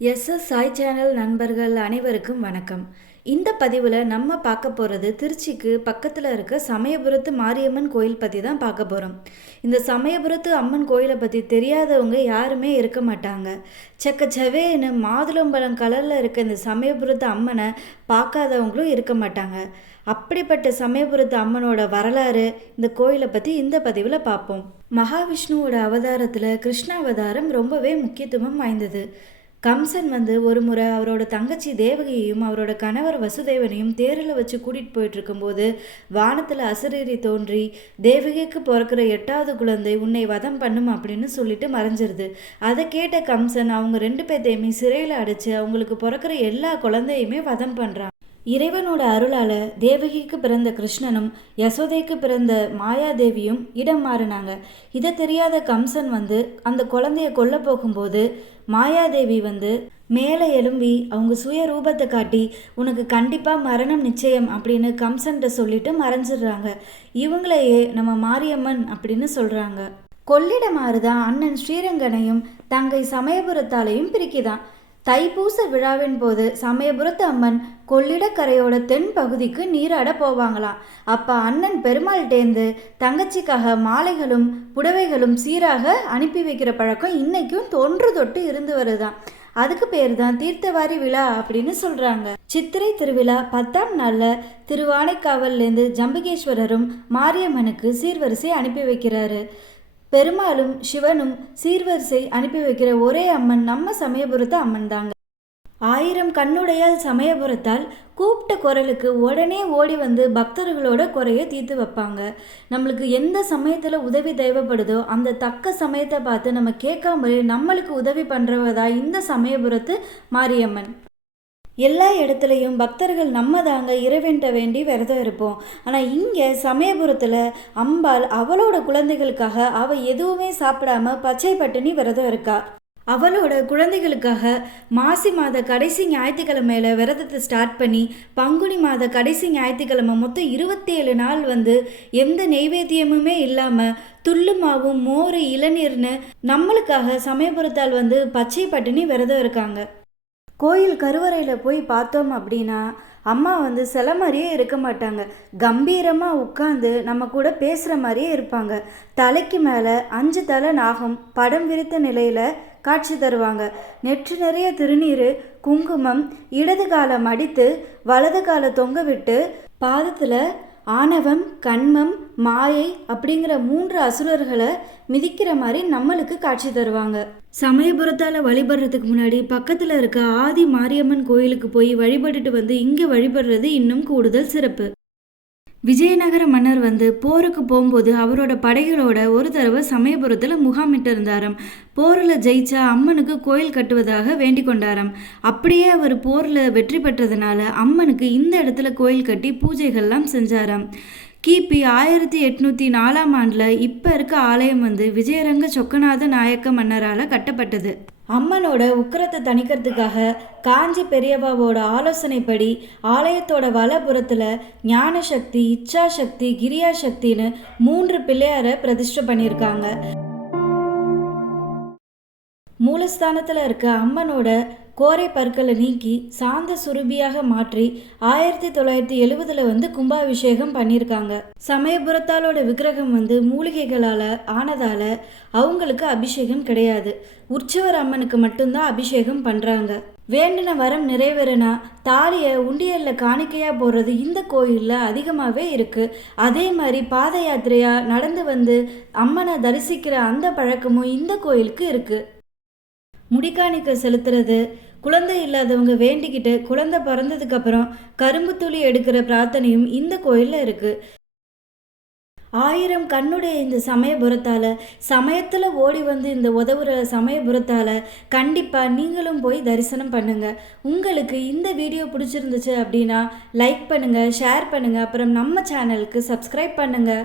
SS Sai channel நண்பர்கள் அனைவருக்கும் வணக்கம். இந்த பதிவில் நம்ம பார்க்க போகிறது திருச்சிக்கு பக்கத்தில் இருக்க சமயபுரத்து மாரியம்மன் கோயில் பற்றி தான் பார்க்க போகிறோம் இந்த சமயபுரத்து அம்மன் கோயிலை பற்றி தெரியாதவங்க யாருமே இருக்க மாட்டாங்க. செக்க செவேன்னு மாதுளம்பழம் கலரில் இருக்க இந்த சமயபுரத்து அம்மனை பார்க்காதவங்களும் இருக்க மாட்டாங்க. அப்படிப்பட்ட சமயபுரத்து அம்மனோட வரலாறு இந்த கோயிலை பற்றி இந்த பதிவில் பார்ப்போம். மகாவிஷ்ணுவோட அவதாரத்தில் கிருஷ்ண அவதாரம் ரொம்பவே முக்கியத்துவம் வாய்ந்தது. கம்சன் வந்து ஒரு முறை அவரோட தங்கச்சி தேவகியையும் அவரோட கணவர் வசுதேவனையும் தேரில் வச்சு கூட்டிகிட்டு போயிட்டு இருக்கும்போது வானத்தில் அசரீரி தோன்றி தேவகிக்கு பிறக்கிற எட்டாவது குழந்தை உன்னை வதம் பண்ணும் அப்படின்னு சொல்லிட்டு மறைஞ்சிருது. அதை கேட்ட கம்சன் அவங்க ரெண்டு பேர்த்தையுமே சிறையில் அடைச்சு அவங்களுக்கு பிறக்கிற எல்லா குழந்தையுமே வதம் பண்ணுறான் இறைவனோட அருளால தேவகிக்கு பிறந்த கிருஷ்ணனும் யசோதைக்கு பிறந்த மாயாதேவியும் இடம் மாறினாங்க. இதை தெரியாத கம்சன் வந்து அந்த குழந்தைய கொல்ல போகும்போது மாயாதேவி வந்து மேலே எழும்பி அவங்க சுய ரூபத்தை காட்டி உனக்கு கண்டிப்பாக மரணம் நிச்சயம் அப்படின்னு கம்சன்ட்ட சொல்லிட்டு மறைஞ்சிடுறாங்க. இவங்களையே நம்ம மாரியம்மன் அப்படின்னு சொல்கிறாங்க கொள்ளிடமாறு தான் அண்ணன் ஸ்ரீரங்கனையும் தங்கை சமயபுரத்தாலையும் பிரிக்கிதான். தைப்பூச விழாவின் போது சமயபுரத்து அம்மன் கொள்ளிடக்கரையோட தென் பகுதிக்கு நீராட போவாங்களாம். அப்போ அண்ணன் பெருமாள்டேந்து தங்கச்சிக்காக மாலைகளும் புடவைகளும் சீராக அனுப்பி வைக்கிற பழக்கம் இன்னைக்கும் தொன்று தொட்டு இருந்து வருதான் அதுக்கு பேர் தான் தீர்த்தவாரி விழா அப்படின்னு சொல்கிறாங்க சித்திரை திருவிழா பத்தாம் நாளில் திருவானைக்காவல்லேருந்து ஜம்புகேஸ்வரரும் மாரியம்மனுக்கு சீர்வரிசை அனுப்பி வைக்கிறாரு. பெருமாளும் சிவனும் சீர்வரிசை அனுப்பி வைக்கிற ஒரே அம்மன் நம்ம சமயபுரத்து அம்மன் தாங்க. ஆயிரம் கண்ணுடையால் சமயபுரத்தால் கூப்பிட்ட குரலுக்கு உடனே ஓடி வந்து பக்தர்களோட குறைய தீர்த்து வைப்பாங்க. நம்மளுக்கு எந்த சமயத்தில் உதவி தேவைப்படுதோ அந்த தக்க சமயத்தை பார்த்து நம்ம கேட்காமலே நம்மளுக்கு உதவி பண்ணுறவதா இந்த சமயபுரத்து மாரியம்மன். எல்லா இடத்துலையும் பக்தர்கள் நம்ம தாங்க இறைவன்ட்ட வேண்டி விரதம் இருப்போம். ஆனால் இங்கே சமயபுரத்தில் அம்பாள் அவளோட குழந்தைகளுக்காக அவள் எதுவுமே சாப்பிடாம பச்சை பட்டினி விரதம் இருக்கா? அவளோட குழந்தைகளுக்காக மாசி மாத கடைசி ஞாயிற்றுக்கிழமையில விரதத்தை ஸ்டார்ட் பண்ணி பங்குனி மாத கடைசி ஞாயிற்றுக்கிழமை மொத்தம் இருபத்தேழு நாள் வந்து எந்த நெய்வேத்தியமுமே இல்லாமல் துள்ளுமாவும் மோர் இளநீர்னு நம்மளுக்காக சமயபுரத்தால் வந்து பச்சை பட்டினி விரதம் இருக்காங்க. கோயில் கருவறையில் போய் பார்த்தோம் அப்படின்னா அம்மா வந்து சில மாதிரியே இருக்க மாட்டாங்க. கம்பீரமாக உட்காந்து நம்ம கூட பேசுகிற மாதிரியே இருப்பாங்க. தலைக்கு மேலே அஞ்சு தலை நாகம் படம் விரித்த நிலையில் காட்சி தருவாங்க. நெற்று நிறைய திருநீர் குங்குமம் இடது காலை மடித்து வலது காலை தொங்க விட்டு பாதத்தில் ஆணவம் கண்மம் மாயை அப்படிங்கிற மூன்று அசுரர்களை மிதிக்கிற மாதிரி நம்மளுக்கு காட்சி தருவாங்க. சமயபுரத்தால் வழிபடுறதுக்கு முன்னாடி பக்கத்தில் இருக்க ஆதி மாரியம்மன் கோயிலுக்கு போய் வழிபட்டுட்டு வந்து இங்கே வழிபடுறது இன்னும் கூடுதல் சிறப்பு. விஜயநகர மன்னர் வந்து போருக்கு போகும்போது அவரோட படைகளோட ஒரு தடவை சமயபுரத்தில் முகாமிட்டு இருந்தாராம் போரில் ஜெயிச்சா அம்மனுக்கு கோயில் கட்டுவதாக வேண்டிக் கொண்டாராம். அப்படியே அவர் போரில் வெற்றி பெற்றதுனால அம்மனுக்கு இந்த இடத்துல கோயில் கட்டி பூஜைகள்லாம் செஞ்சாராம். கிபி ஆயிரத்தி எட்நூற்றி நாலாம் ஆண்டில் இப்போ இருக்க ஆலயம் வந்து விஜயரங்க சொக்கநாத நாயக்க மன்னரால் கட்டப்பட்டது. அம்மனோட உக்கிரத்தை தணிக்கிறதுக்காக காஞ்சி பெரியவாவோட ஆலோசனைப்படி ஆலயத்தோட வலப்புறத்தில் ஞானசக்தி இச்சாசக்தி கிரியா சக்தின்னு மூன்று பிள்ளையாரை பிரதிஷ்டை பண்ணியிருக்காங்க. மூலஸ்தானத்தில் இருக்க அம்மனோட கோரை பற்களை நீக்கி சாந்த சுரூபியாக மாற்றி ஆயிரத்தி தொள்ளாயிரத்தி எழுவதுல வந்து கும்பாபிஷேகம் பண்ணியிருக்காங்க. சமயபுரத்தாலோட விக்கிரகம் வந்து மூலிகைகளால் ஆனதால் அவங்களுக்கு அபிஷேகம் கிடையாது. உற்சவர் அம்மனுக்கு மட்டும்தான் அபிஷேகம் பண்ணுறாங்க வேண்டின வரம் நிறைவேறினா தாலியை உண்டியலில் காணிக்கையாக போடுறது இந்த கோயிலில் அதிகமாகவே இருக்குது அதே மாதிரி பாத யாத்திரையாக நடந்து வந்து அம்மனை தரிசிக்கிற அந்த பழக்கமும் இந்த கோயிலுக்கு இருக்குது முடிக்காணிக்க செலுத்துறது. குழந்தை இல்லாதவங்க வேண்டிக்கிட்டு குழந்தை பிறந்ததுக்கப்புறம் கரும்பு துளி எடுக்கிற பிரார்த்தனையும் இந்த கோயிலில் இருக்குது ஆயிரம் கண்ணுடைய இந்த சமயபுரத்தால் சமயத்தில் ஓடி வந்து இந்த உதவுற சமயபுரத்தால் கண்டிப்பாக நீங்களும் போய் தரிசனம் பண்ணுங்கள் உங்களுக்கு இந்த வீடியோ பிடிச்சிருந்துச்சு அப்படின்னா லைக் பண்ணுங்கள் ஷேர் பண்ணுங்கள் அப்புறம் நம்ம சேனலுக்கு சப்ஸ்கிரைப் பண்ணுங்கள்